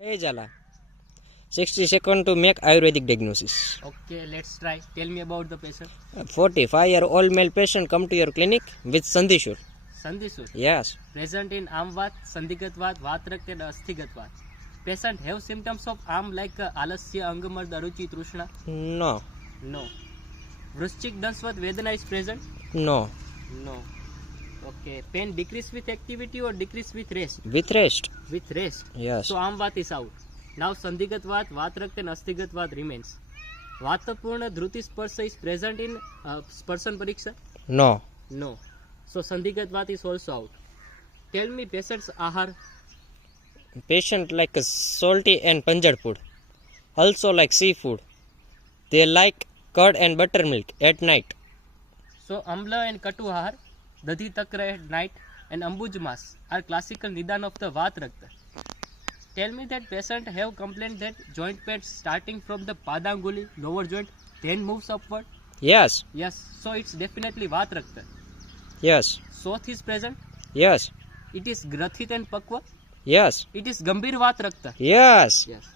Hey Jala, 60 seconds to make Ayurvedic diagnosis. Okay, let's try. Tell me about the patient. A 45-year-old male patient come to your clinic with Sandhishur. Sandhisur. Yes. Present in Amvat, Sandhigatvat, Vatrak and Asthigatvat. Patient have symptoms of arm like Alasya, Angamard, Aruchi, Trushna? No. No. Vrishchik Dansvat Vedana is present? No. No. Okay. Pain decrease with activity or decrease with rest? With rest. With rest. Yes. So Amvat is out. Now Sandhigatvat, Vatrak and Asthigatvat remains. Vatapurna Dhruti Sparsha is present in Sparshan Pariksha? No. No. So Sandhigatvat is also out. Tell me patient's ahar. Patient like salty and panjad food. Also like seafood. They like curd and buttermilk at night. So Amla and Katu ahar, Dadhi Takra at night and Ambuj Mas are classical nidan of the Vat Rakta. Tell me that patient have complained that joint pain starting from the Padanguli, lower joint, then moves upward? Yes. Yes. So it's definitely Vat Rakta. Yes. Soth is present. Yes. It is Grathit and Pakwa. Yes. It is Gambhir Vat Rakta. Yes. Yes.